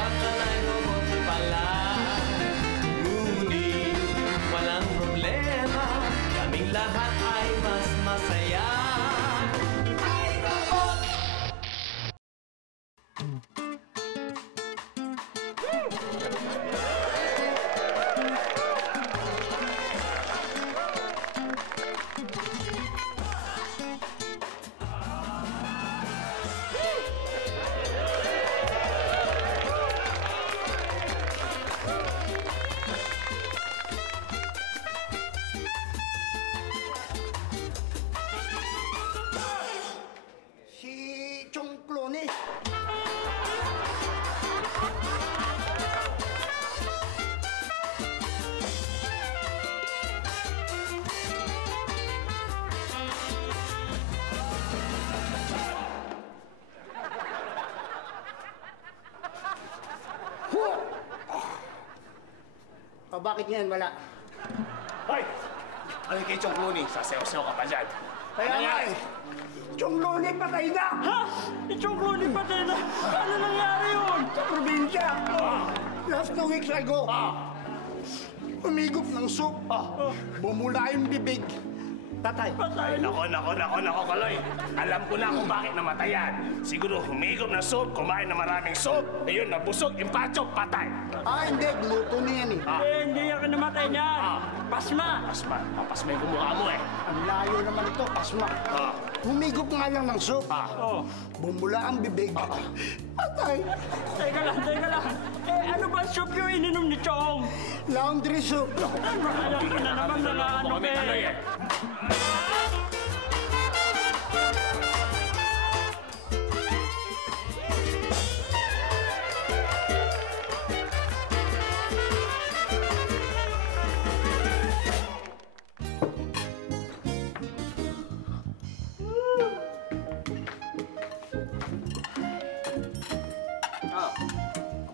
Akala ay mabuti pala. Ngunit walang problema, kaming lahat ay mas masaya. Ay, robot! O, bakit ngayon wala? Hoy! Ano kay Chong Clooney? Sasayaw-sayaw ka pa dyan. Kaya nga eh! Chong Clooney patay na! Ha? Si Chong Clooney patay na? Ano nangyari yun? Sa probinsya! Last 2 weeks ago, umigop ng soup, bumula yung bibig, patay. Ay, nako, Kaloy. Alam ko na kung bakit namatay yan. Siguro humigop ng soup, kumain na maraming soup, ayun, nabusog, impacho, patay. Hindi. Gluto na yan eh. Hindi yan namatay niyan. Pasma. Pasma yung kumukha mo eh. Ang layo naman ito, pasma. Humigop nga lang ng soup, bumula ang bibig, patay. Teka lang. Ano ba soup yung ininom ni Chong? Laundry soup. Ayan ko na naman na ano Kami Kaloy eh.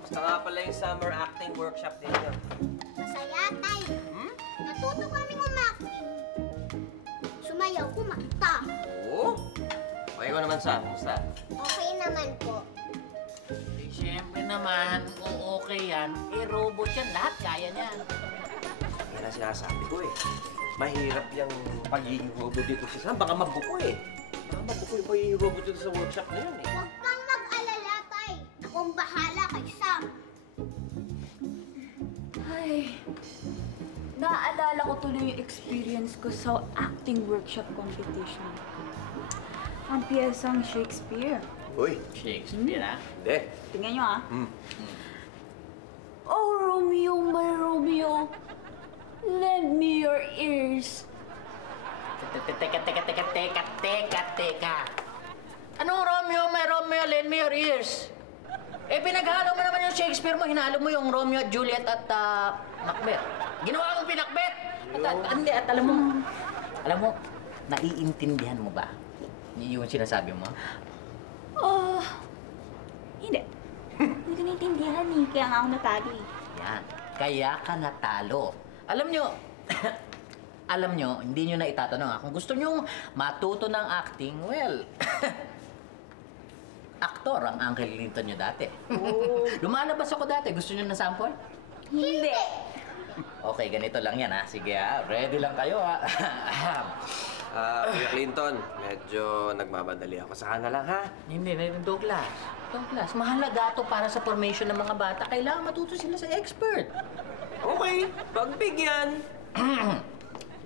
Kamusta nga pala yung summer acting workshop ninyo? Masaya, tay. Natuto kaming umakting. Sumayaw, kumakta. Oo? Okay ko naman, Sam. Kamusta? Okay naman po. Eh, siyempre naman, kung okay yan, robot yan. Lahat kaya niyan. Yan ang sinasabi ko eh. Mahirap yung pagiging robot dito si Sam. Baka mabuko eh. Baka mabuko yung pagiging robot dito sa workshop na yun eh. Huwag kang mag-alala, tay. Akong bahala kay Sam. Ay, naalala ko tuloy yung experience ko sa acting workshop competition. Ang piyesang Shakespeare. Uy, Shakespeare, ha? hindi. Tingnan nyo, ah. Oh, Romeo, my Romeo, lend me your ears. Teka. Anong Romeo, my Romeo, lend me your ears? Eh, pinaghalo mo naman yung Shakespeare mo, hinalo mo yung Romeo at Juliet at Macbeth. Ginawa mong pinakbet! At alam mo, naiintindihan mo ba yung sinasabi mo? Hindi. Hindi ko naintindihan eh, kaya nga ako natalo eh. Yan, kaya ka natalo. Alam nyo, hindi nyo na itatanong ha. Kung gusto nyo matuto ng acting, well, aktor ang Uncle Linton nyo dati. Lumalabas ako dati. Gusto nyo na sample? Hindi. Okay, ganito lang yan ha. Sige ha, ready lang kayo ha. Kuya Clinton, medyo nagmamadali ako. Saka na lang ha. Hindi, Douglas. Mahalaga to para sa formation ng mga bata. Kailangan matuto sila sa expert. Okay, pagbigyan.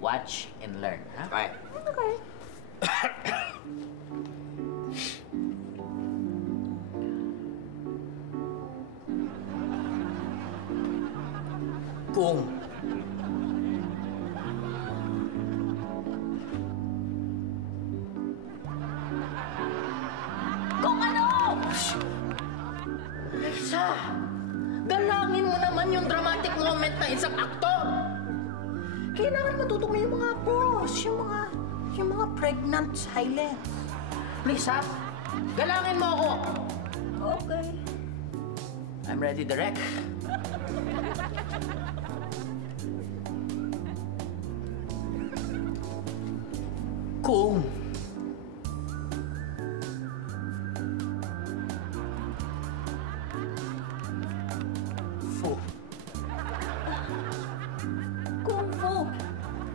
Watch and learn, ha? Okay. Okay. Kung ano? Lisa, dalangin mo naman yung dramatic moment na isang aktor. Kailangan matuto mo yung mga pause, yung mga pregnant silence. Please, ha? Galangin mo ako. Okay. I'm ready, direct. Kung fu. Kung Fu.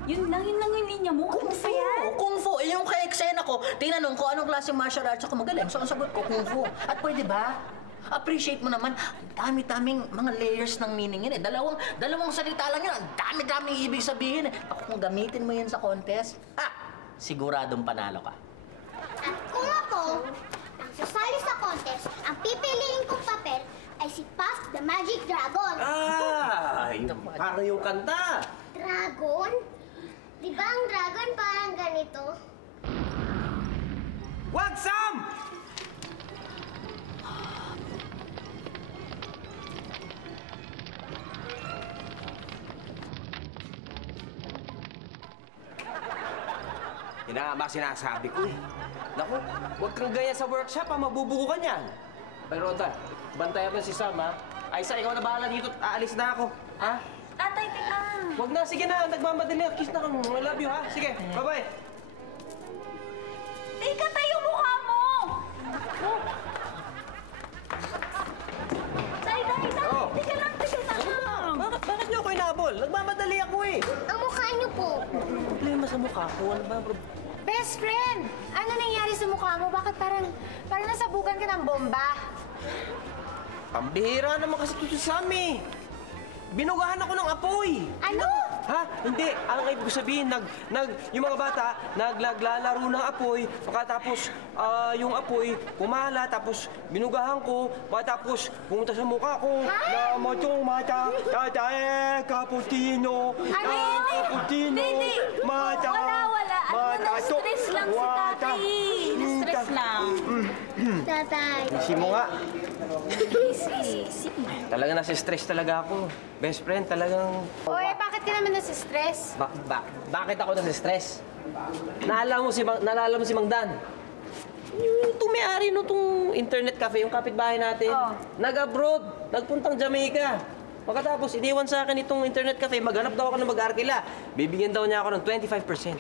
Yun lang yung linya mo. Kung Fu yan. Kung Fu. Eh, yung kay eksena ko, tinanong ko anong klase martial arts ako magaling. So, ang sagot ko, Kung Fu. At pwede ba? Appreciate mo naman, ang dami-daming mga layers ng meaning yun eh. Dalawang salita lang yun, ang dami-daming ibig sabihin eh. Ako, kung gamitin mo yun sa contest, siguradong panalo ka. At kung ako, ang sasali sa contest, ang pipiliin kong papel ay si Puff the Magic Dragon. Parang yung kanta. Dragon? Di ba ang dragon parang ganito? Wag, Sam! Yan na nga ba sinasabi ko eh. Naku, huwag kang ganyan sa workshop ha, mabubuko ka niyan. Pero Roda, bantayan mo si Sam ha. Aisa, ikaw na bahala dito, aalis na ako. Ha? Tatay, teka. Huwag na, sige na, nagmamadali. Kiss na kang, I love you ha. Sige, bye-bye. Teka, tayo mukha mo! Tay! Oo. Teka lang. Bakit niyo ako inabol? Nagmamadali ako eh. Ang mukha niyo po. Problema sa mukha ko, ano ba ang problema? Best friend! Ano nangyari sa mukha mo? Bakit parang nasabugan ka ng bomba? Pambihira naman kasi ito sa Sammy. Binugahan ako ng apoy. Ano? Ha? Hindi. Ang ibig sabihin, yung mga bata, naglalaro ng apoy, pagkatapos yung apoy, kumala, tapos binugahan ko, pagkatapos pumunta sa mukha ko, na machong mata, cappuccino, cappuccino, mata, Wala. Na-stress lang si tatay. Na-stress lang. Tatay. Isi mo nga. Easy. Talaga nasa stress talaga ako. Best friend, talagang... Oy, bakit ka naman nasa-stress? Bakit ako nasa stress? Naalala mo si Mang Dan? Yung may-ari nung internet cafe, yung kapitbahay natin. Oh. Nag-abroad, nagpuntang Jamaica. Pagkatapos, iniwan sa akin itong internet cafe, maghanap daw ako ng mag-arkila. Bibigyan daw niya ako ng 25%.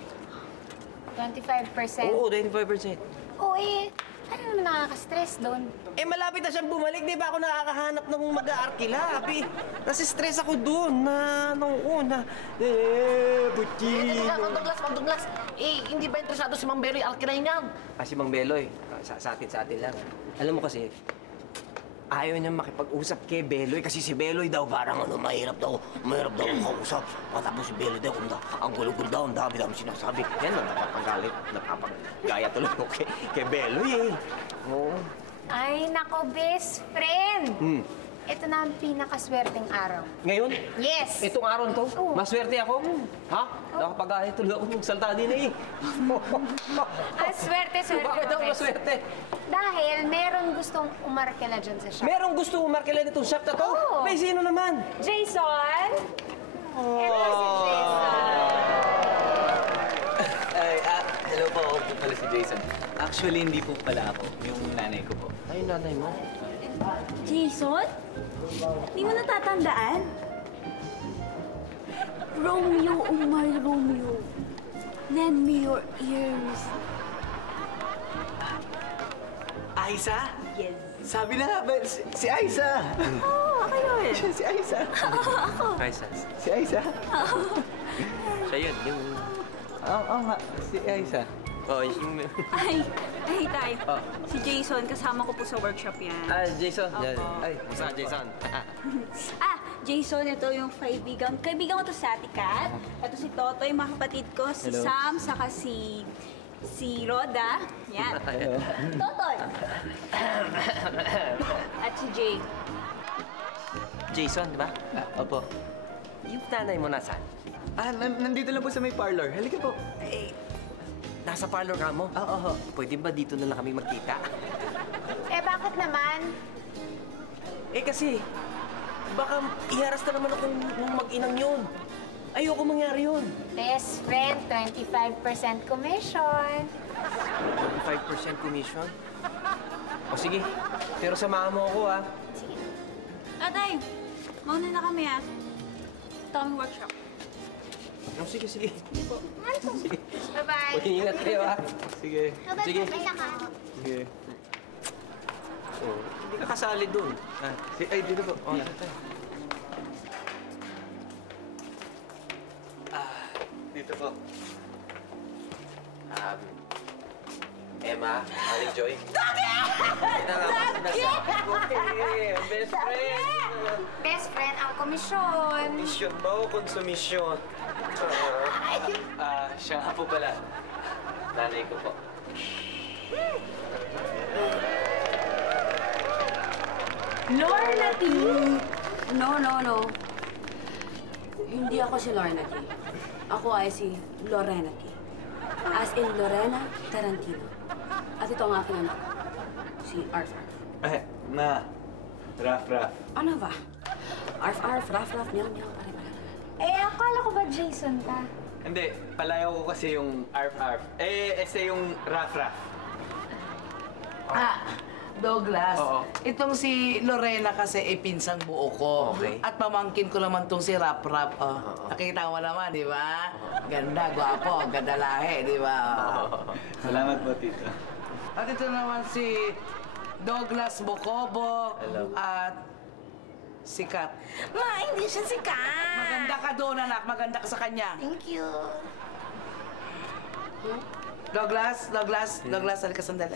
25%? Oo, 25%. Oo ano naman nakaka-stress doon? Eh, malapit na siyang bumalik, di ba ako nakakahanap ng mag-aarkila? Nasi-stress ako doon nung una. Teka, Mang Douglas. Hindi ba interesado si Mang Beloy Alkirain yan? Si Mang Beloy, sa atin lang. Alam mo kasi, ayaw niya makipag-usap kay Beloy kasi si Beloy daw parang mahirap daw kausap. Tapos si Beloy daw, ang gulo-gulo daw, ang dami-dami sinasabi. Yan ang napapagaya tuloy ko kay Beloy eh. Oo. Ay, nako, best friend! Ito na ang pinakaswerteng araw. Ngayon? Yes! Itong araw to? Oo. Maswerte ako? Ha? Nakapag-ahit tuloy ako magsalta din eh. Swerte Bakit ako mo, best. maswerte? Dahil meron gustong umarkila dyan sa shop. Merong gusto umarkila nitong shop na to? Oo. May sino naman? Jason! Ito si Jason. Hello po, ako po pala si Jason. Actually, hindi po pala ako. Yung nanay ko po. Ay, nanay mo. Jason? Di mo natatandaan? Romeo, oh my Romeo. Lend me your ears. Aisa? Yes. Sabi na nga ba, si Aisa? Oo, ako yun. Siya si Aisa. Kaisa. Si Aisa? Siya yun, yung... Oo nga, si Aisa. Oh, yung... Ay, tay. Si Jason, kasama ko po sa workshop yan. Jason. Opo. Ay, basta Jason. Jason, ito yung kaibigan. Kaibigan ko to sa Ate Kat. Ito si Totoy, mga kapatid ko. Si Hello. Sam, saka si Roda. Yan. Totoy. At si Jay. Jason, di ba? Opo. Yung nanay mo nasaan? Nandito lang po sa may parlor. Halika po. Nasa parlor ka mo? Oo. Pwede ba dito na lang kami magkita? Bakit naman? Kasi, baka iharas na naman akong mag-inang yun. Ayoko mangyari yun. Best friend, 25% commission. 25% commission? O sige, pero samahan mo ako ha. Tay, mauna na kami Ito kami workshop. Sige. Sige. Bye-bye. Ingat kayo ha. Sige. Sige. Sige. Hindi ka kasali dun. Ay, dito po. Oh, dito tayo. Dito po. Emma, Aling Joy. Dagi! Best friend! Best friend ang komisyon. Mission ba o konsumisyon? Siya nga po pala. Nanay ko po. Lorna T? No. Hindi ako si Lorna T. Ako ay si Lorena T. As in Lorena Tarantino. At ito ang aking anak, si Arf. Raf. Ano ba? Arf, raf, meow, pare. Akala ko ba Jason ka? Hindi, palayaw ko kasi yung Arf. Yung Raf. Douglas, Oo. itong si Lorena kasi pinsang buo ko. Okay. At pamangkin ko naman tong si Rap. Nakita mo naman, di ba? Ganda, gwapo, ganda lahi, di ba? Salamat po, Tito. At ito naman si Douglas Bocobo. Hello. At sikat. Hindi siya sikat. Maganda ka doon, anak. Maganda ka sa kanya. Thank you. Douglas, halika sandali.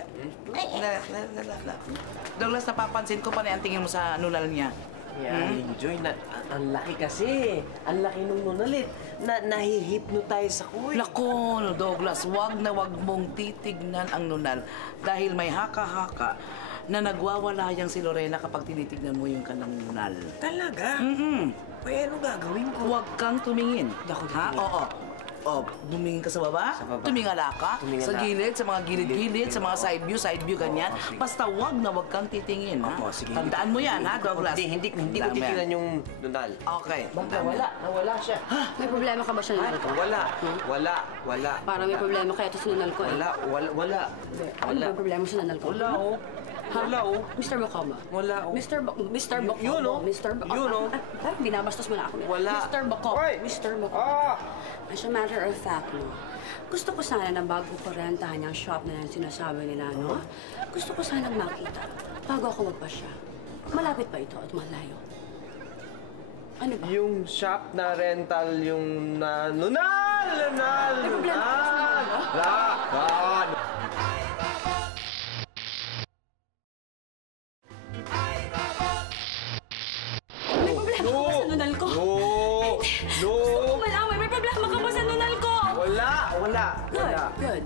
Douglas, napapansin ko pa na ang tingin mo sa nunal niya. Aling Joy, ang laki kasi. Ang laki nung nunalit. Nahihipnotize ako eh. Nako, Douglas, wag mong titignan ang nunal dahil may haka-haka na nagwawala yang si Lorena kapag tinitignan mo yung kanang nunal. Talaga? Ay, ano gagawin ko? Huwag kang tumingin. Ako Ha? titingin. Oo. Tumingin ka sa baba? Sa baba. Tumingala ka? Tumingala. Sa gilid, sa mga gilid-gilid, sa mga side view, ganyan. Sige. Basta wag kang titingin, ha? Opo, sige. Tandaan mo yan, ha, Douglas? Hindi ko Tama yan. titignan yung nunal. Okay. Nawala siya. May problema ka ba sa nunal ko? Wala. Parang may problema kaya ito sa nunal ko eh. Wala. Ano ba yung problema sa nunal ko? Wala, oh. Wala, oh. Mr. Bocoma. Wala, oh. Mr. Bocoma. Yun, oh. Yun, oh. Binabastos mo na ako. Wala. Mr. Bocoma. Oy! Mr. Bocoma. As a matter of fact, no, gusto ko sana na bago ko rentahan yung shop na yan sinasabi nila, no? Gusto ko sana makita bago ako magpasya. Malapit pa ito at malayo. Ano ba? Yung shop na rental, yung nunal! May problema ka sa nunal mo? May problema ka ba sa nunal ko? Gusto ko malaman, may problema ka ba sa nunal ko? Wala. Good.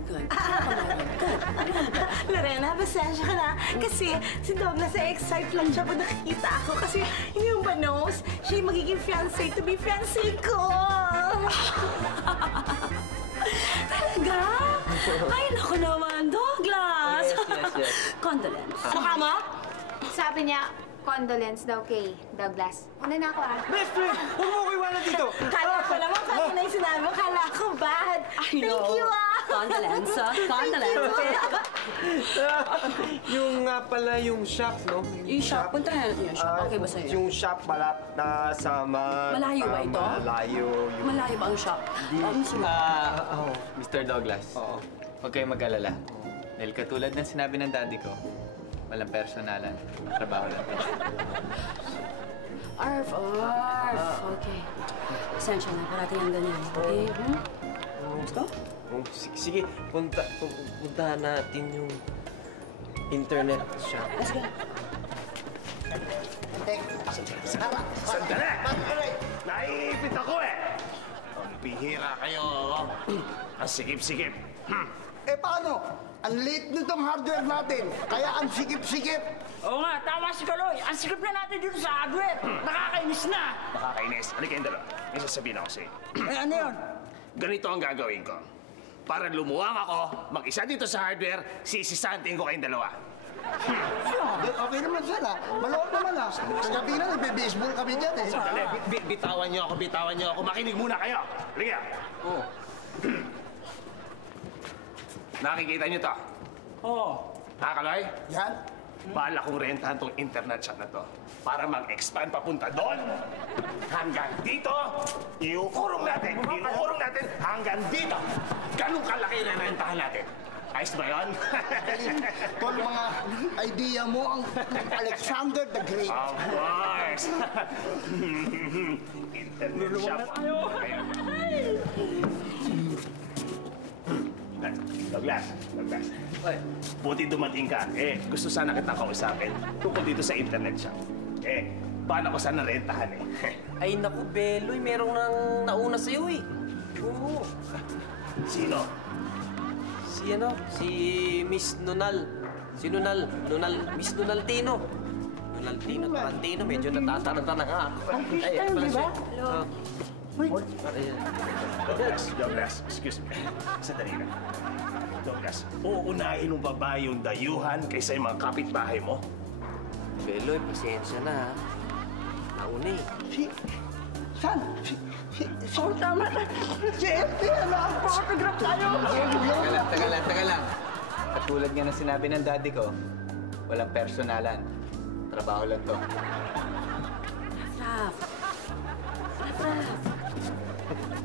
Lorena, pasensya ka na. Kasi si Douglas na-excite lang siya pag nakikita ako. Kasi hindi mo ba knows, siya yung magiging fiancé to be fiancé ko. Talaga? Ay, naku naman, Douglas! Yes. Condolence. Mukha mo? Sabi niya, condolence daw kay Douglas. Una na ako Best friend! Huwag mo ko iwanan dito! Kala ko naman, kanina yung sinabi mo, kala ko bad. Thank you, Condolence. Yung nga pala yung shop, no? Yung shop, puntahan natin yung shop. Okay ba sa'yo? Yung shop pala sa Malayo ba ito? Malayo. Malayo ba ang shop? Mr. Douglas. Oo. Huwag kayong mag-alala. Dahil katulad ng sinabi ng daddy ko, walang personalan. Trabaho lang. Arf. Okay. Pasensya na, parating ang ganyan. Okay? Let's go. Sige, puntahan natin yung internet shop. Let's go. Sandali! Naiipit ako eh! Ang bihira kayo. Ang sikip-sikip. Paano? Ang late nitong hardware natin, kaya ang sikip-sikip. Oo nga, tama si Kaloy. Ang sikip na natin dito sa hardware. Nakakainis na. Nakakainis. Ano kayong dalawa? May sasabihin ako sa'yo. Ano yun? Ganito ang gagawin ko. Para lumuwang ako, mag-isa dito sa hardware, sisisanting ko kayong dalawa. Okay naman sana. Maloot naman Sa gabi na, nagbe-baseball kami dyan eh. Sandali, bitawan niyo ako. Makinig muna kayo. Halika. Nakikita niyo to? Oo. Kaloy? Yan. Bala kong rentahan tong internet shop na to para mag-expand papunta doon. Hanggang dito, iukurong natin hanggang dito. Ganun kalaki na rentahan natin. Ayos ba yun? Tol, mga idea mo ang Alexander the Great. Of course! Internet shop. Douglas. Buti dumating ka. Gusto sana kitang kausapin tungkol dito sa internet shop. Paano ko sana rentahan Ay, naku, Beloy, merong nang nauna sa'yo eh. Oo. Sino? Si Miss Nunal. Si Nunal, Miss Nunaltino. Nunaltino, Tarantino, medyo natataranta na nga ako. Ay, di ba? Douglas, excuse me. Sandali na. Douglas, uunahin mo ba yung dayuhan kaysa yung mga kapitbahay mo? Beloy, pasensya na ha. Nauna eh. So, tama na. Si FT, photograph tayo. Taga lang. Katulad nga ng sinabi ng daddy ko, walang personalan. Trabaho lang to.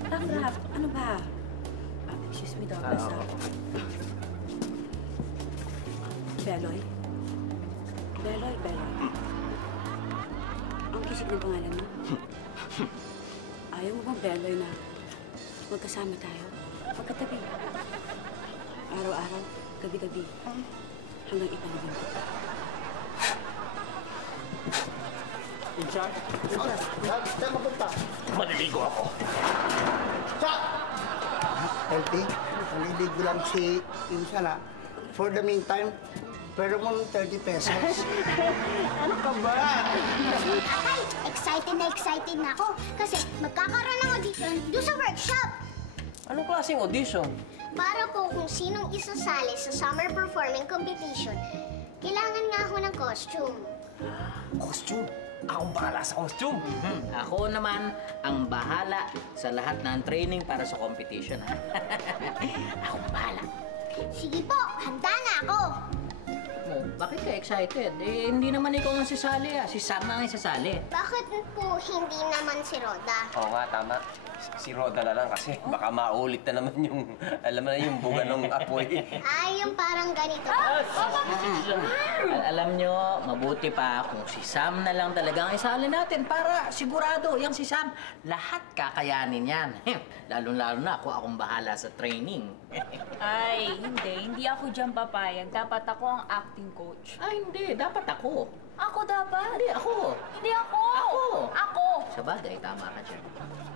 Raf, ano ba? Excuse me, Douglas. Beloy? Beloy. Ang kisig ng pangalan mo? Ayaw mo bang Beloy na magkasama tayo? Magkatabi. Araw-araw, gabi-gabi. Hanggang ipalibing kita. Insan? Saan mapunta? Maliligo ako. LT, maliligo lang si Insan ha. For the meantime, pero mo ng 30 pesos. Ano ka ba? Ay, excited na ako. Kasi magkakaroon ng audition doon sa workshop. Anong klaseng audition? Para po kung sinong isasali sa summer performing competition, kailangan nga ako ng costume. Costume? Akong bahala sa costume. Ako naman ang bahala sa lahat ng training para sa competition. Akong bahala. Sige po, handa na ako. Oh, bakit ka excited? Hindi naman ikaw ang sasali Si Sam ang sasali. Bakit po hindi naman si Roda? Oo nga, tama. Si Roda na lang kasi baka maulit na naman yung, alam mo na yung buga ng apoy. Ay, yung parang ganito. Alam nyo, mabuti pa kung si Sam na lang talaga ang isali natin para sigurado yung si Sam, lahat kakayanin yan. Lalo-lalo na akong bahala sa training. Ay, hindi ako dyan papayag. Dapat ako ang acting coach. Ay, hindi. Dapat ako. Ako dapat? Hindi, ako. Hindi ako! Ako! Sa bagay, tama ka dyan.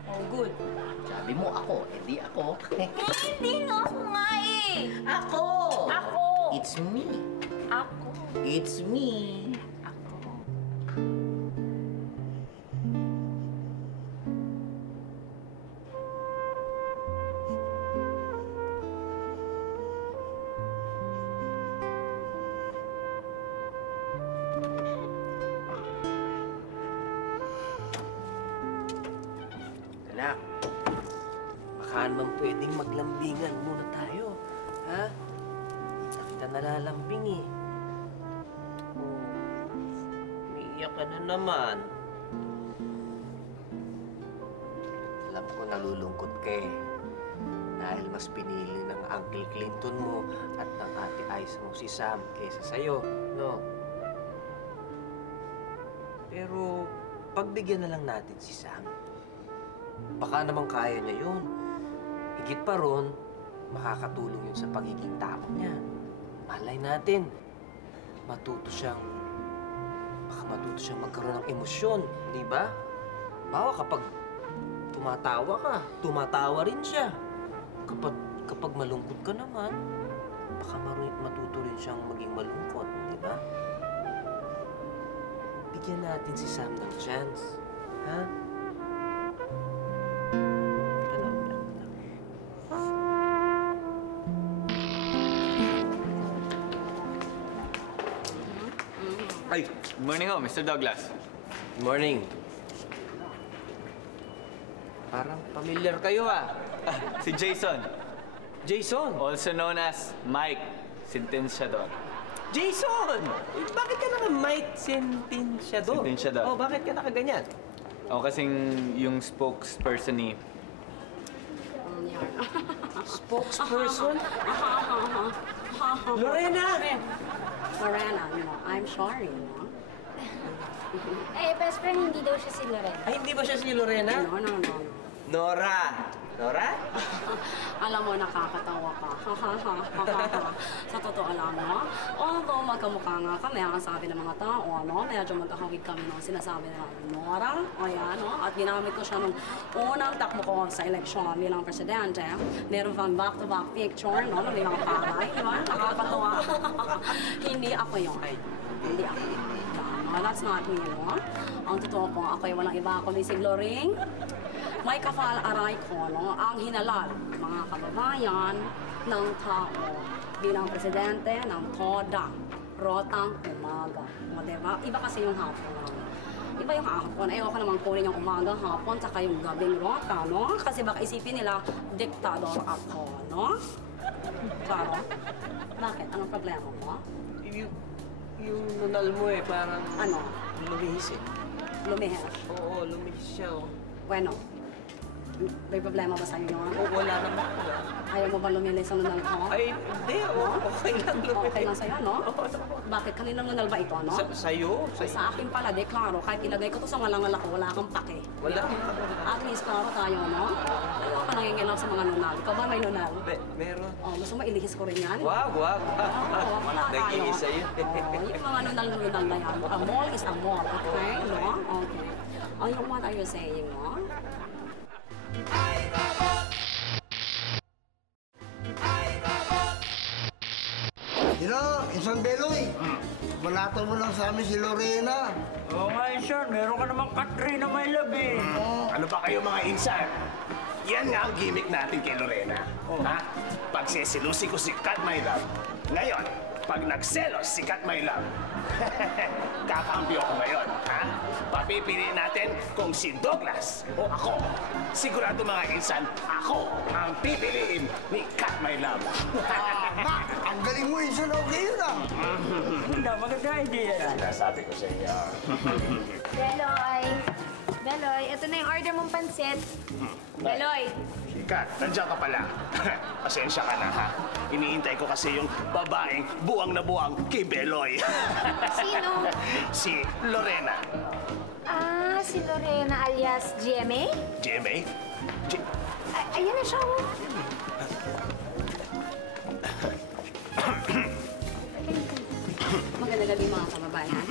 Oh, good. Sabi mo ako, hindi ako. Hindi nga ako nga eh! Ako! Ako! It's me. Ako. It's me. Ako. Anak, baka naman pwedeng maglambingan muna tayo. Ha? Hindi na kita nalalambing eh. Umiiyak ka na naman. Alam ko nalulungkot ka eh. Dahil mas pinili ng Uncle Clinton mo at ng Ate Aiza mo si Sam kaysa sa'yo, no? Pero pagbigyan na lang natin si Sam. Baka naman kaya niya yun. Higit pa ron, makakatulong yun sa pagiging tao niya. Malay natin, baka matuto siyang magkaroon ng emosyon, di ba? Bawa kapag tumatawa ka, tumatawa rin siya. Kapag malungkot ka naman, baka matuto rin siyang maging malungkot, di ba? Bigyan natin si Sam ng chance, ha? Ay, good morning ho, Mr. Douglas. Good morning. Parang familiar kayo ah. Si Jason. Jason? Also known as Mike Sentenciador. Jason! Bakit ka naman Mike Sentenciador? Sentenciador. Oh, bakit ka nakaganyan? Ako kasing yung spokesperson ni... Spokesperson? Lorena! Lorena, I'm sorry, Eh, best friend, hindi daw siya si Lorena. Ay, hindi ba siya si Lorena? No. Nora! Nora? Alam mo, nakakatawa ka. Sa totoo lang, no? Although magkamukha nga kami, ang sabi ng mga tao, no? Medyo magkakawig kami nung sinasabi nila, Nora, o yan, no? At ginamit ko siya nung unang takbo ko sa eleksyon bilang presidente. Meron pang back-to-back picture, no? May mga palay, di ba? Nakakatawa. Hindi ako yun. Hindi ako yun. No, that's not me, no? Ang totoo ko, ako'y walang iba kundi si Gloring. May kafal-aray ko, no? Ang hinalal, mga kababayan ng tao bilang presidente ng TODA, Rotang Umaga. O, diba? Iba kasi yung hapon. No? Iba yung hapon. Ayoko naman kunin yung umaga, hapon, saka yung gabing rota, no? Kasi baka isipin nila, diktador ako, no? Klaro? Bakit? Anong problema mo? Yung nunal mo parang... Ano? Lumihis Lumihis? Oo, lumihis siya, Bueno, may problema ba sa'yo yun? Wala naman. Ayaw mo ba lumilis ang nunal ko? Ay, hindi. Okay lang lumilis. Okay lang sa'yo, no? Bakit? Kaninang nunal ba ito, no? Sa'yo? Sa akin pala, de, klaro. Kahit ilagay ko to sa ngalangal ako, wala kang pake. Wala. At least, klaro tayo, no? Ayaw ka nangingilaw sa mga nunal. Ikaw ba may nunal? Meron. Oh, gusto mo ilihis ko rin yan? Wag. Wala tayo. Nag-iisa yun. Yung mga nunal na yan. A mall is a mall, okay? No? Okay. What are you saying, no? Isang Beloy. Manatol mo lang sa amin si Lorena. Oo nga, Insan. Meron ka namang Katrina, my love, eh. Ano ba kayo mga insan? Yan nga ang gimmick natin kay Lorena. Ha? Pag sisilusi ko si Kat My Love, ngayon, pag nagselos si Kat My Love, kakambyo ko ngayon, ha? Papipiliin natin kung si Douglas o ako. Sigurado mga insan, ako ang pipiliin ni Kat My Love. Ang galing mo, Insan. Okay yun, Maganda idea yan. Nasabi ko sa inyo. Beloy, ito na yung order mong pansit. Beloy. Kat, nandiyan ka pala. Pasensya ka na, ha? Iniintay ko kasi yung babaeng buwang na buwang kay Beloy. Sino? Si Lorena. Ah, si Lorena alias GMA? GMA? Ayan na siya, oh. Maganda gabi mga kababayan.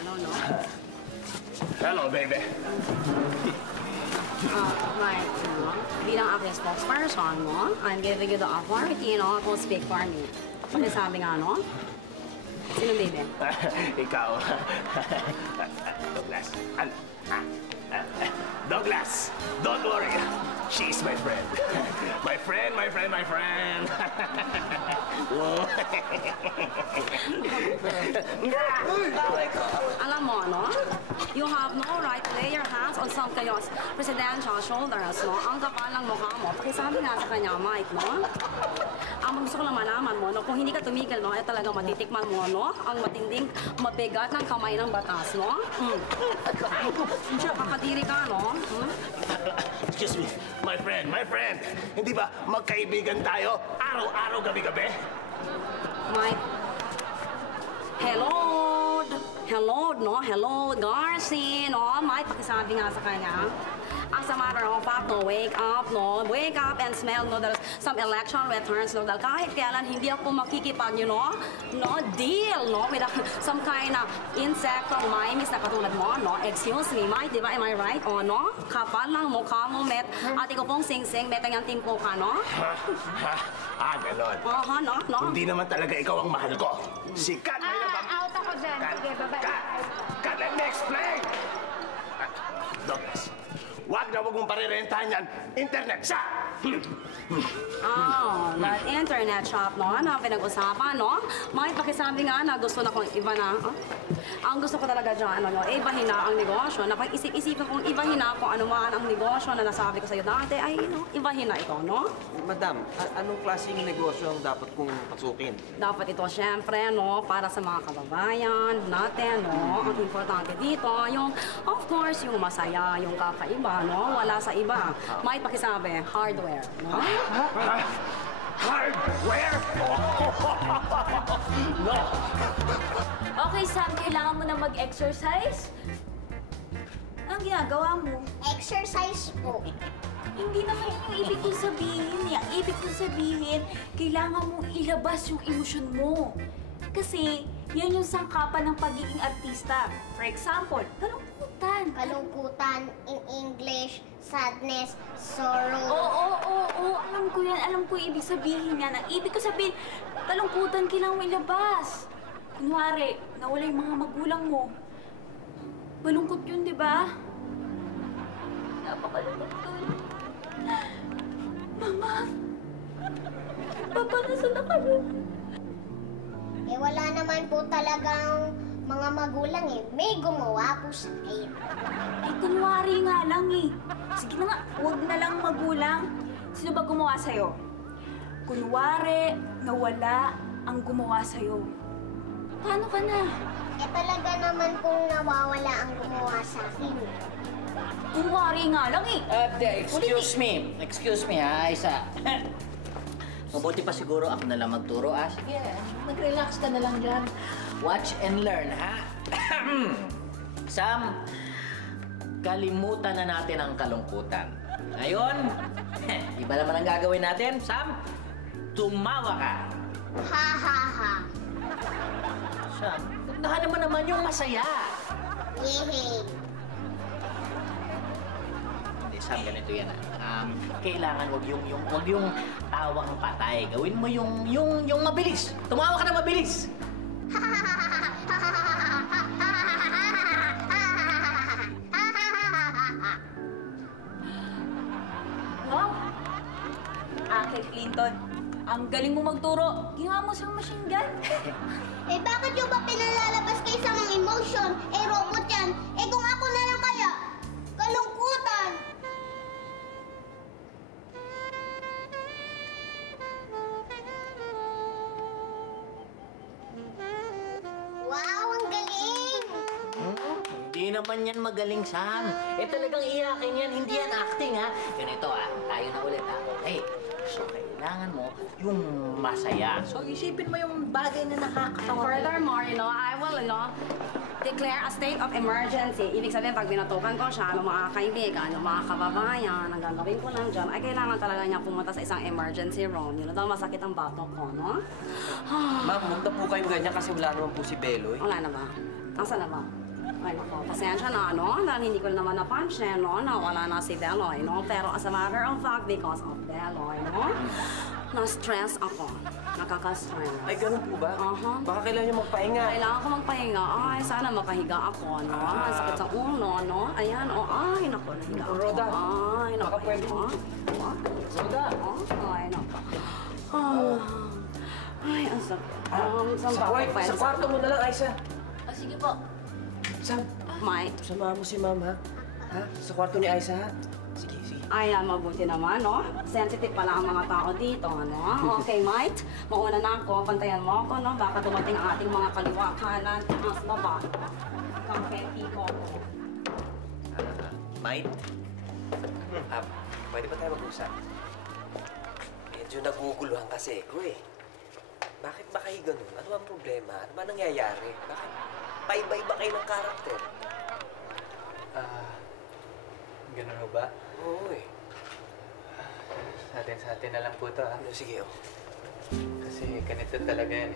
Hello, no? Hello, baby. Right, no? Bilang aking spokesperson, no? I'm giving you the authority, no? To speak for me. Pakisabi nga, no? Sino, baby? Ikaw. Douglas. Douglas, don't worry. She's my friend. My friend. Alam mo, no? You have no right to lay your hands on some kayos presidential shoulders, no? Ang kapal ng mukha mo. Pakisabi nga sa kanya, Mike, no? Ang gusto ko lang malaman mo, no? Kung hindi ka tumigil, no? Ay talaga matitikman mo, no? Ang matinding mabigat ng kamay ng batas, no? Kakadiri ka, no? Excuse me, my friend. Hindi ba magkaibigan tayo araw-araw, gabi-gabi? Mike. Hello, Garci, no? Mike, pakisabi nga sa kanya. As a matter of fact, no, wake up and smell, no, there's some election returns, no, dahil kahit kailan hindi ako makikipag, you know, no, deal, no, with some kind of insect or mimes na katulad mo, no, excuse me, Mike, di ba, am I right, o, no, kapal lang mukha mo, met, ate ko pong sing-sing, met ang timpo ka, no? Ganon. No? Hindi naman talaga ikaw ang mahal ko. Si Kat, may nabang... Out ako dyan. Sige, bye-bye. Kat, let me explain! Douglas, wag mong parirentahan yan. Internet siya! That internet shop, no? Ano ang pinag-usapan, no? May pakisabi nga na gusto na kong iba na, ang gusto ko talaga dyan, ano, ibahin na ang negosyo. Napag-isip-isipin kong ibahin na kung ano man ang negosyo na nasabi ko sa'yo dati, ay, no, ibahin na ito, no? Madam, anong klaseng negosyo ang dapat kong pasukin? Dapat ito, syempre, no, para sa mga kababayan natin, no? Ang importante dito, yung, of course, yung masaya, yung kakaiba, no? Wala sa iba. May pakisabi, hardware, no? Hardware? No! Okay, Sam, kailangan mo na mag-exercise? Anong ginagawa mo? Exercise po. Hindi naman yung ibig kong sabihin. Yung ibig kong sabihin, kailangan mong ilabas yung emosyon mo. Kasi, yan yung sangkapan ng pagiging artista. For example, kalungkutan. Kalungkutan, in English, sadness, sorrow. Oo. Alam ko yan. Alam ko yung ibig sabihin yan. Ang ibig ko sabihin, kalungkutan kailangan mo ilabas. Kunwari, nawala yung mga magulang mo. Malungkot yun, di ba? Napakalungkot yun. Mama! Papa, nasaan na kami? Eh, wala naman po talagang mga magulang eh. May gumawa po sa kayo. Eh, kunwari nga lang eh. Sige na nga, huwag na lang magulang. Sino ba gumawa sa'yo? Kunwari, nawala ang gumawa sa'yo. Paano ka na? Eh, talaga naman pong nawawala ang gumawa sa akin. Kunwari nga lang eh. Excuse me ha, Aisa. Mabuti pa siguro ako na lang magturo. Sige, mag-relax ka na lang dyan. Watch and learn, ha? Sam, kalimutan na natin ang kalungkutan. Ngayon, iba naman ang gagawin natin. Sam, tumawa ka. Ha ha ha. Sam, tandaan naman yung masaya. Yehey. Sam, ganito yan. Kailangan wag yung tawang patay. Gawin mo yung mabilis. Tumawa ka na mabilis. Wow! Ate Clinton, ang galing mo magturo. Ginawa mo siyang machine gun. Eh, bakit yung ba pinalalabas kayo sa mga emotion? Eh, robot yan. Eh, kung ako na lang kaya, kalungkutan. Wow, ang galing! Hindi naman yan magaling, Sam. Talagang iyakin yan. Hindi yan acting, ha? Ganito, tayo na ulit, ha? Okay. So, kailangan mo yung masaya. So, isipin mo yung bagay na nakakatawa. Furthermore, I will, declare a state of emergency. Ibig sabihin, pag binatukan ko siya, ng mga kaibigan, ng mga kababayan, ang gagawin ko lang dyan, ay kailangan talaga niya pumunta sa isang emergency room. Dahil masakit ang batok ko, no? Ma'am, huwag na po kayong ganyan kasi wala naman po si Beloy. Wala na ba? Nasaan na ba? Ay, nako, pasensya na, dahil hindi ko naman napansin, na wala na si Beloy, Pero as a matter of fact, because of Beloy, na-stress ako. Nakaka-stress. Ay, ganun po ba? Baka kailangan niyo magpahinga. Kailangan ko magpahinga. Ay, sana makahiga ako, Ang sakit sa ulo, Ayan, ay, naku, nahiga ako. Roda. Ay, naku. Baka pwede. Roda. Ay, naku. Ay, ang sakit. Sa kwarto mo na lang, Aisa. Sige po. Sam, Mike. samahan mo si Ma'am, ha? Sa kwarto ni Aisa, ha? Sige. Ay, mabuti naman, Sensitive pala ang mga tao dito, Okay, Mike. Mauna na ako. Pantayan mo ako, Baka dumating ang ating mga kaliwa, kanan, taas, baba. Confetti ko. Mike? Pwede ba tayo mag-usap? Medyo naguguluhan kasi ko, Bakit ba kayo ganun? Ano ang problema? Ano ba nangyayari? Bakit paiba-iba kayo ng karakter? Ganun ba? Oo, Sa atin na lang po ito, ha? Sige, Kasi ganito talaga yan,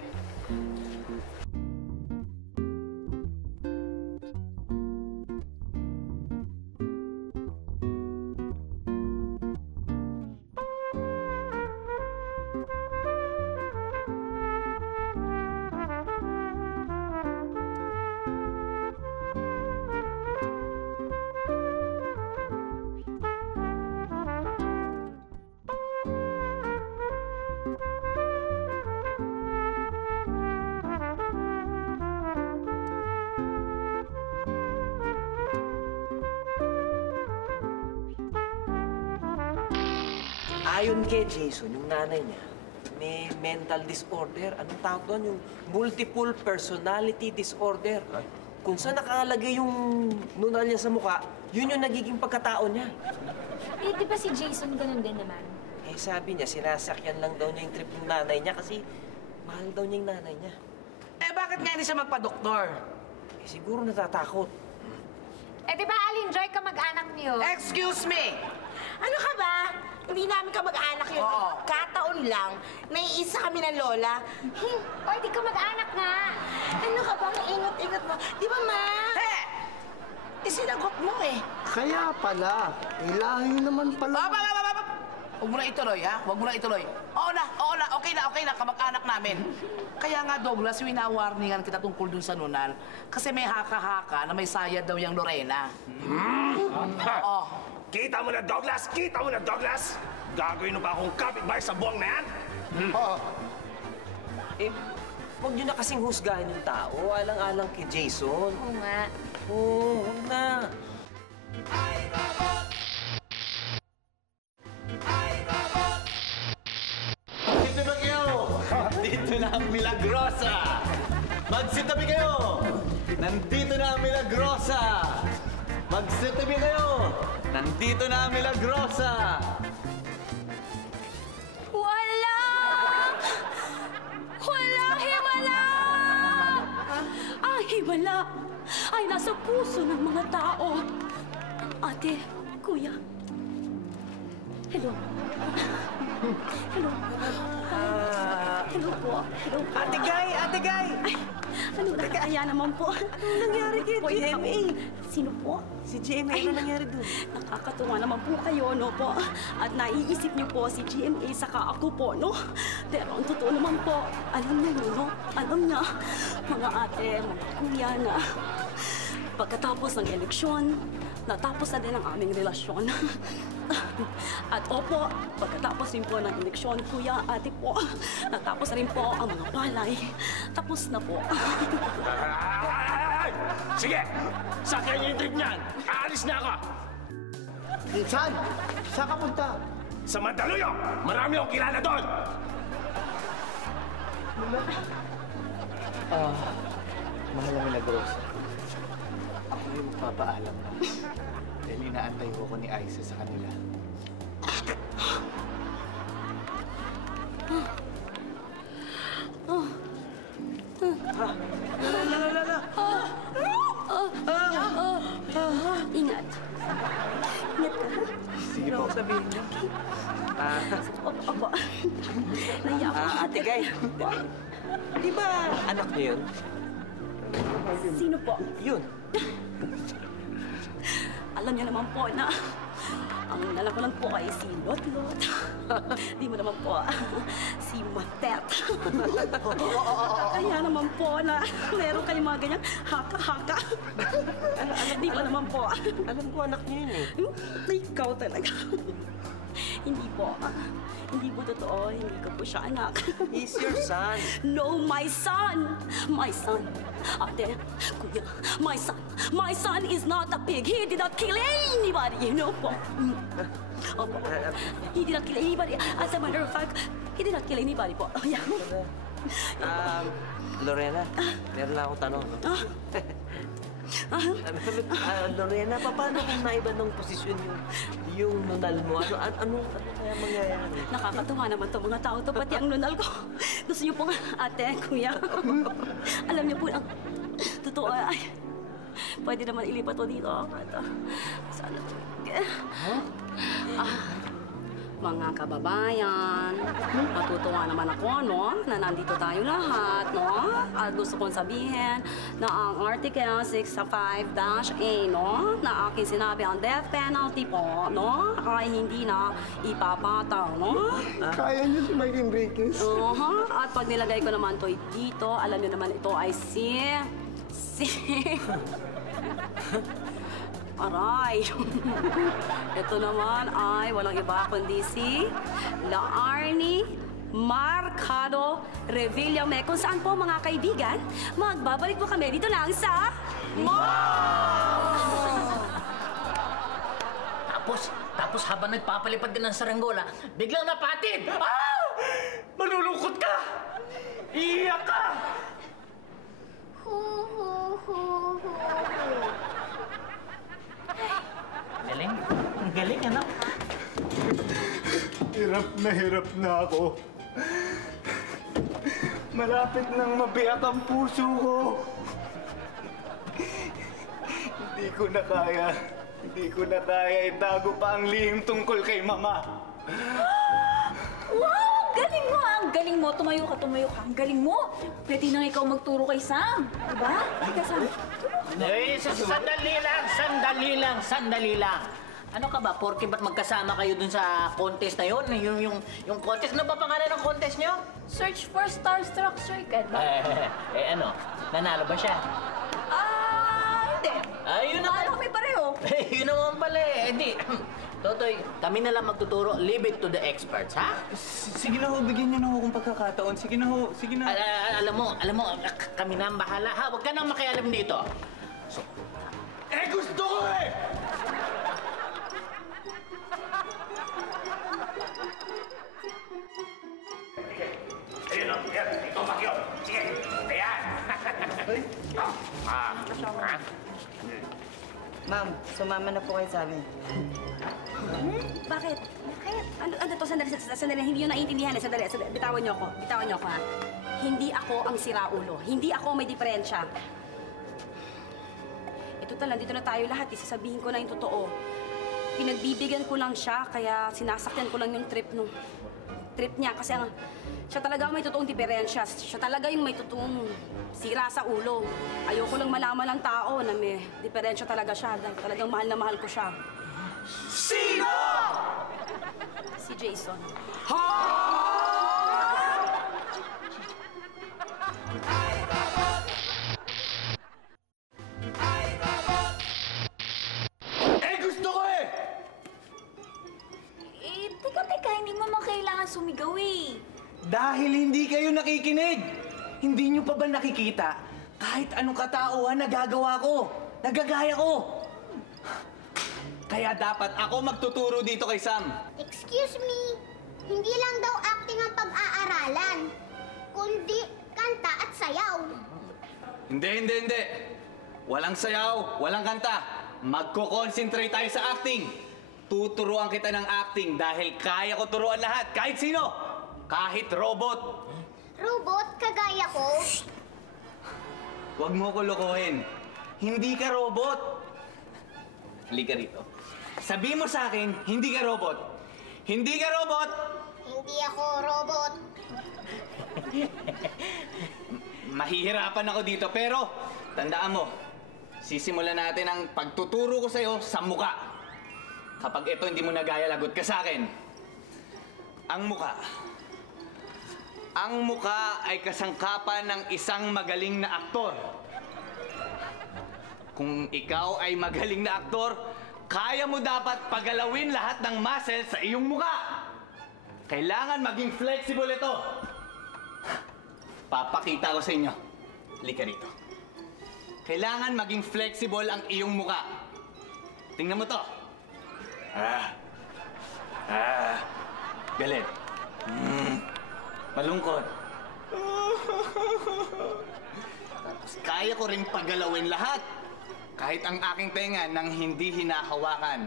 Ayon kay Jason, yung nanay niya, may mental disorder. Anong tawag doon? Yung multiple personality disorder. Kung saan nakalagay yung nunal niya sa mukha, yun yung nagiging pagkatao niya. Eh, di ba si Jason ganun din naman? Sabi niya, sinasakyan lang daw niya yung trip ng nanay niya kasi mahal daw niya yung nanay niya. Bakit nga hindi siya magpa-doktor? Siguro natatakot. Eh, di ba, Alin Joy, kamag-anak niyo. Excuse me! Ano ka ba? Hindi namin kamag-anak yun. Oo. Kataon lang, naiisa kami ng lola. Oy, di kamag-anak nga. Ano ka ba? Ang ingot-ingot mo. Di ba, ma? Isinagot mo eh. Kaya pala, ilahin naman pala. Huwag mo na ituloy, ha? Huwag mo na ituloy. Oo na, okay na, kamag-anak namin. Kaya nga, Douglas, winawarningan kita tungkol dun sa nunal. Kasi may haka-haka na may sayad daw yung Lorena. Oo. Kita mo na, Douglas! Kita mo na, Douglas! Gagawin mo pa akong kapitbahay sa buwang na yan? Eh, huwag niyo na kasing husgahan yung tao. Alang-alang kay Jason. Oo nga. Oo, huwag na. Dito na kayo! Dito na ang Milagrosa! Magsitabi kayo! Nandito na ang Milagrosa! Magsitabi kayo! Nandito na ang Milagrosa! Wala! Walang himala! Ang himala ay nasa puso ng mga tao. Ate, kuya. Hello. Hello. Hello po. Hello po. Ate Guy! Ate Guy! Ay, ano nakakaya naman po? Anong nangyari kay GMA? Sino po? Si GMA, ano nangyari doon? Nakakatuwa naman po kayo, no po? At naiisip niyo po si GMA saka ako po, no? Pero ang totoo naman po, alam niyo, no? Alam niya, mga ate, mga kuya na pagkatapos ng eleksyon, natapos na din ang aming relasyon. At opo, pagkatapos din po ng eleksyon, kuya, ate po, natapos na rin po ang mga palay. Tapos na po. Sige! Sakyan niyo yung trip niyan! Aalis na ako! Saan? Saan ka punta? Sa Mandaluyong! Marami akong kilala doon! Mahal na Milagrosa. Ako yung magpapaalam na. Dahil inaantay ko ni Aiza sa kanila. Ingat. Ingat ka. Sige po. Sabihin niyo. Opo. Naiyak ako. Ate Guy, di ba anak niyo yun? Sino po? Yun. Alam niyo naman po na ang alam ko lang po ay si Lotlot. Di mo naman po si Matet. Kaya naman po na meron kayong mga ganyang haka-haka. Di mo naman po. Alam ko anak niyo yun eh. Ikaw talaga. Hindi po. Hindi po totoo. Hindi ko po siya anak. He's your son. No, my son. My son. Ate, kuya, my son. My son is not a pig. He did not kill anybody. You know po. Opo. He did not kill anybody. As a matter of fact, he did not kill anybody po. Oh, yeah. Lorena, meron lang akong tanong. Lorena, paano kung naiba ng posisyon yung nunal mo? Ano kaya mangyayari? Nakakatuwa naman to mga tao to, pati ang nunal ko. Gusto niyo po, ate, kuya. Alam niyo po, ang totoo ay, pwede naman ilipat to dito. At, sana to. Mga kababayan, matutuwa naman ako, no? Na nandito tayo lahat, no? At gusto kong sabihin na ang Article 65-A, no? Na aking sinabi ang death penalty po, no? Ay hindi na ipapataw, no? Kaya niyo si Mike Enriquez. At pag nilagay ko naman to dito, alam niyo naman ito ay si... Aray! Ito naman ay walang iba kundi si Laarni Marcado Revillame. Kung saan po mga kaibigan, magbabalik po kami dito lang sa Tapos habang nagpapalipad ka ng saranggola, biglang napatid! Malulungkot ka! Iiyak ka! Galing. Ang galing, anak. Hirap na ako. Malapit nang mabiyak ang puso ko. Hindi ko na kaya. Hindi ko na kaya itago pa ang lihim tungkol kay Mama. Wow! Galing mo! Ang galing mo! Tumayo ka! Ang galing mo! Pwede nang ikaw magturo kay Sam. Diba? Halika, Sam. Eh, sandali lang. Ano ka ba? Porke ba't magkasama kayo dun sa contest na yun? Yung contest, ano ba pangalan ng contest nyo? Search for Starstruck Circuit. Ano? Nanalo ba siya? Hindi. Yun naman. Paano kami pareho? Yun naman pala eh. Di, Totoy, kami na lang magtuturo. Leave it to the experts, ha? Sige na ho, bigyan niyo na ho kung pagkakataon. Sige na ho, sige na. Alam mo, kami na ang bahala, ha? Huwag ka nang makialam dito. Gusto ko eh! Ayun o, yan. Ito, Pacquiao. Sige, ayan. Ma'am, sumama na po kayo sa amin. Bakit? Ano to? Sandali. Hindi nyo naiintindihan. Sandali. Bitawan nyo ako, ha? Hindi ako ang siraulo. Hindi ako may diferensya. Ito dito na tayo lahat. Sasabihin ko na yung totoo. Pinagbibigyan ko lang siya, kaya sinasakyan ko lang yung trip niya. Kasi siya talaga ang may totoong diferensya. Siya talaga yung may totoong sira sa ulo. Ayoko lang malaman ng tao na may diferensya talaga siya. Dahil talagang mahal na mahal ko siya. Sino? Si Jason. Gusto ko eh! Teka, hindi mo kailangan sumigaw eh. Dahil hindi kayo nakikinig. Hindi niyo pa ba nakikita? Kahit anong katauhan nagagawa ko. Nagagaya ko. Kaya dapat ako magtuturo dito kay Sam. Excuse me, hindi lang daw acting ang pag-aaralan, kundi kanta at sayaw. Hindi. Walang sayaw, walang kanta. Magko-concentrate tayo sa acting. Tuturuan kita ng acting dahil kaya ko turuan lahat. Kahit sino. Kahit robot. Robot, kagaya ko? Huwag mo ko lokohin. Hindi ka robot. Halika rito. Sabi mo sa akin, hindi ka robot. Hindi ka robot! Hindi ako robot. Mahihirapan ako dito, pero tandaan mo, sisimulan natin ang pagtuturo ko sa'yo sa muka. Kapag ito hindi mo nagaya, lagot ka sa akin. Ang muka. Ang muka ay kasangkapan ng isang magaling na aktor. Kung ikaw ay magaling na aktor, kaya mo dapat pagalawin lahat ng muscles sa iyong muka. Kailangan maging flexible ito. Papakita ko sa inyo. Halika rito. Kailangan maging flexible ang iyong muka. Tingnan mo to. Galit. Malungkot. Tapos kaya ko rin pagalawin lahat. Kahit ang aking tenga nang hindi hinahawakan.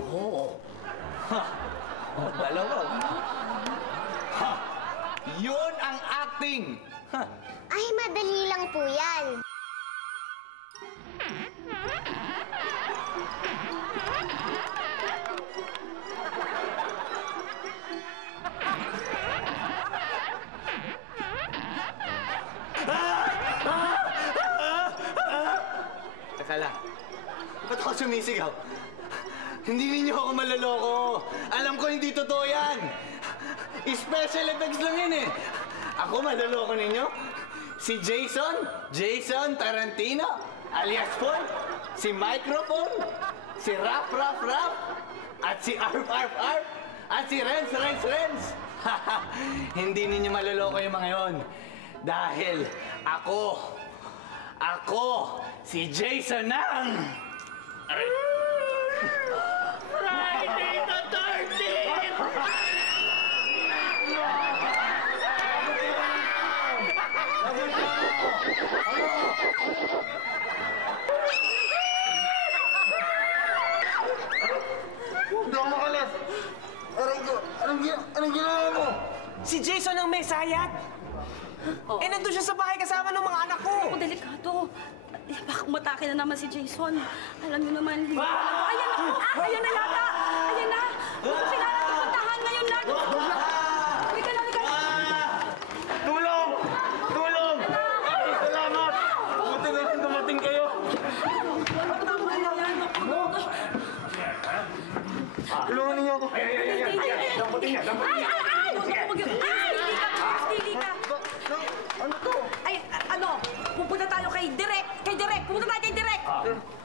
Oo. Dalawa. Yun ang acting. Ay, madali lang po yan. Teka lang. Ba't ako sumisigaw? Hindi ninyo ako maloloko. Alam ko hindi totoo yan. Special effects lang yun eh. Ako maloloko ninyo? Si Jason Tarantino, alias Paul, si Microphone, si Rap, at si Arf, at si Renz. Hindi ninyo maloloko yung mga yon. Dahil ako, si Jason ng... Friday the 13th! Hindi ako makalas. Anong ginawa mo? Si Jason ang may sayat. Oh. Nandun siya sa bahay kasama ng mga anak ko. Delikado. baka umatake na naman si Jason. Alam niyo naman, hindi ko alam. Ayan na! Ayan na yata! Ayan na! Gusto sila natin puntahan ngayon lang! Halika na, halika na! Tulong! Tulong! Ay, salamat! Buti na lang dumating kayo. Tulungan niyo ako. Damputin niya, damputin niya. Ano to? Ay, ano? Pupunta tayo kay Direk! Kay Direk! Pupunta tayo kay Direk!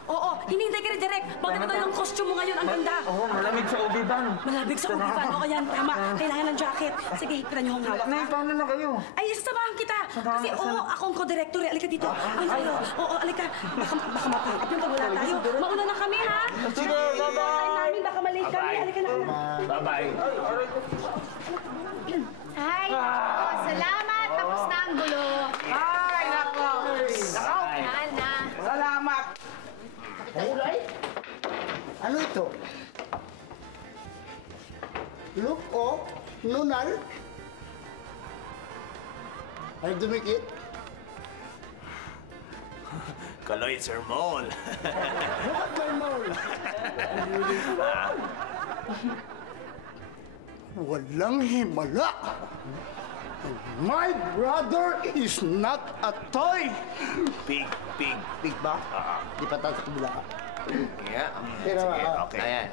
Oo, hinihintay ka ni Direk. Maganda daw yung costume mo ngayon. Ang ganda. Oo, malamig sa ubiban. Malamig sa ubiban. O, yan, tama. Kailangan ng jacket. Sige, ipitan niyo ang hawak. Nay, paano na kayo? Ay, sasamahan kita. Kasi, oo, ako ang co-director. Alika dito. Alika. Oo, alika. Baka mapangap yung pag wala tayo. Mauna na kami, ha? Sige, bye-bye. Baka malate kami. Alika na, anak. Bye-bye. Ay, salamat. Tapos na ang gulo. Ay, nako! Yan na. Salamat! Ano ito? Look, oh, nunal. Ay, dumikit. Kaloy, Sir Mole. What my mole? Walang himala. My brother is not a toy. Big. Big ba? Di pa tayo sa kabila. Yeah. Pero, Sige, okay. Ayan.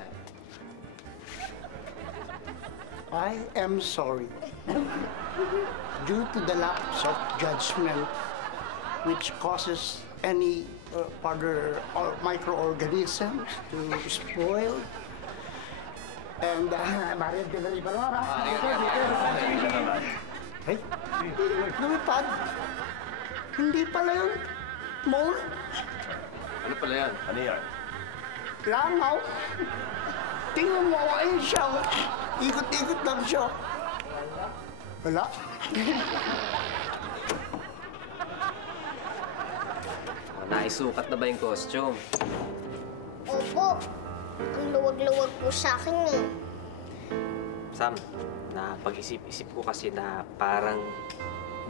I am sorry. Due to the lapse of judgment which causes any other microorganisms to spoil. And, Maria de la Ribarora. Ay, lumipad. Hindi pala yun. Mole. Ano pala yan? Ano yan? Langaw. Tingnan mo, ayun siya. Ikot-ikot lang siya. Wala. Naisukat na ba yung costume? Opo. Ang luwag-luwag po sa akin eh. Sam, napag-isip-isip ko kasi na parang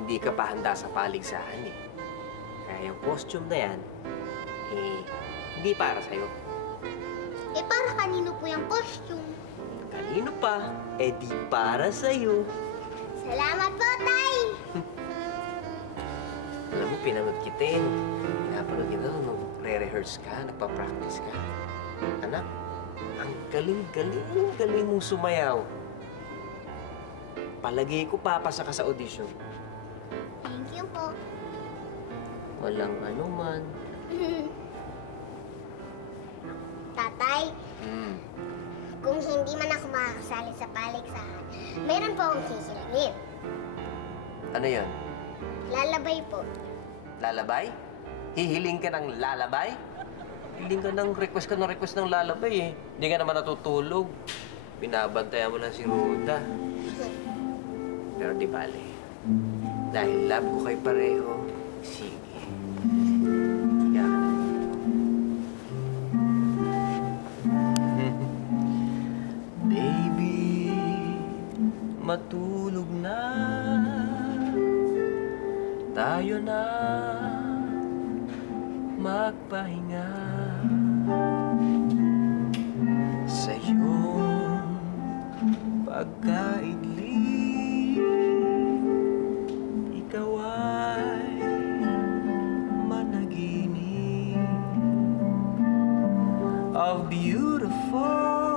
hindi ka pa handa sa paligsahan eh. Kaya yung costume na yan, hindi para sa'yo. Eh, para kanino po yung costume? Kanino pa? Di para sa'yo. Salamat po, Tay! Alam mo, pinanood kita eh. Pinapanood kita nung re-rehearse ka, nagpa-practice ka. Anak, ang galing mong sumayaw. Palagay ko papasa ka sa audition. Thank you po. Walang anuman. Tatay, kung hindi man ako makakasali sa paligsahan, meron po akong kikilamin. Ano yon? Lalabay po. Lalabay? Hihiling ka ng lalabay? Hiling ka ng request ng lalabay eh. Hindi ka naman natutulog. Binabantayan mo lang si Ruda. Pero di bale. Dahil love ko kay pareho, sige. Higa ka na. Baby, matulog na. Tayo na magpahinga sa iyong pagkaigli. Ikaw ay managinip of beautiful